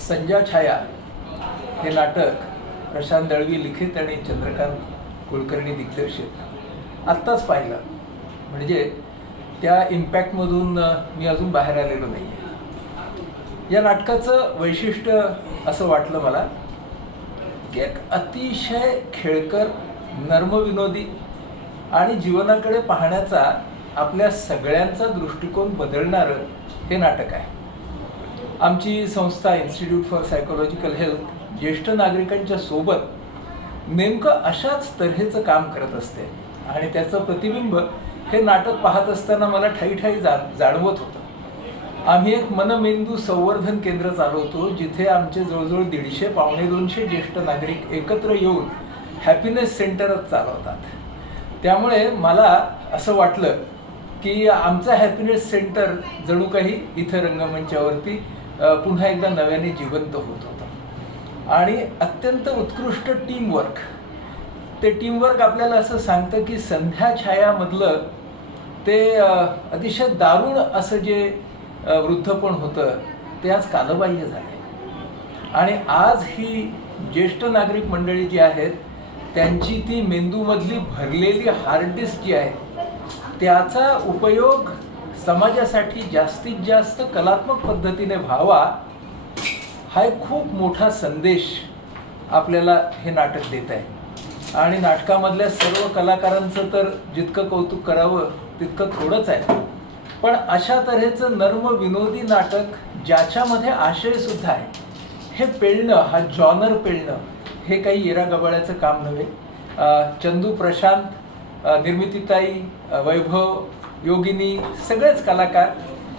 संजा छाया हे नाटक प्रशांत दळवी लिखित आणि चंद्रकांत कुलकर्णी दिग्दर्शित आत्ताच पाहिलं. म्हणजे त्या इम्पॅक्टमधून मी अजून बाहेर आलेलो नाही आहे. या नाटकाचं वैशिष्ट्य असं वाटलं मला की एक अतिशय खेळकर, नर्मविनोदी आणि जीवनाकडे पाहण्याचा आपल्या सगळ्यांचा दृष्टिकोन बदलणारं हे नाटक आहे. आमची संस्था इन्स्टिट्यूट फॉर सायकोलॉजिकल हेल्थ ज्येष्ठ नागरिकांच्या सोबत नेमकं अशाच तऱ्हेचं काम करत असते आणि त्याचं प्रतिबिंब हे नाटक पाहत असताना मला ठाई जाणवत होतं. आम्ही एक मनमेंदू संवर्धन केंद्र चालवतो जिथे आमचे जवळजवळ 150-200 ज्येष्ठ नागरिक एकत्र येऊन हॅपीनेस सेंटरच चालवतात. त्यामुळे मला असं वाटलं की आमचं हॅपीनेस सेंटर जणू काही इथं रंगमंचावरती पुन्हा एकदा नव्याने जिवंत होत होतं. आणि अत्यंत उत्कृष्ट टीमवर्क, ते टीमवर्क आपल्याला असं सांगतं की संध्या छायामधलं ते अतिशय दारुण असं जे वृद्धपण होतं ते आज कालबाह्य झाले. आणि आज ही ज्येष्ठ नागरिक मंडळी जी आहेत त्यांची ती मेंदूमधली भरलेली हार्ड डिस्क जी आहे त्याचा उपयोग समाजासाठी जास्तीत जास्त कलात्मक पद्धतीने व्हावा, हा एक खूप मोठा संदेश आपल्याला हे नाटक देत आहे. आणि नाटकामधल्या सर्व कलाकारांचं तर जितकं कौतुक करावं तितकं थोडंच आहे. पण अशा तऱ्हेचं नर्म विनोदी नाटक ज्याच्यामध्ये आशयसुद्धा आहे हे पेलणं, हा जॉनर पेलणं हे काही येरागबाळ्याचं काम नव्हे. चंदू, प्रशांत, निर्मितीताई, वैभव, योगिनी सगळेच कलाकार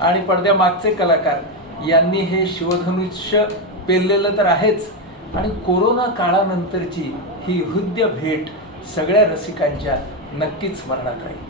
आणि पडद्यामागचे कलाकार यांनी हे शिवधनुष्य पेललेलं तर आहेच. आणि कोरोना काळानंतरची ही हृदय भेट सगळ्या रसिकांच्या नक्कीच स्मरणात राहील.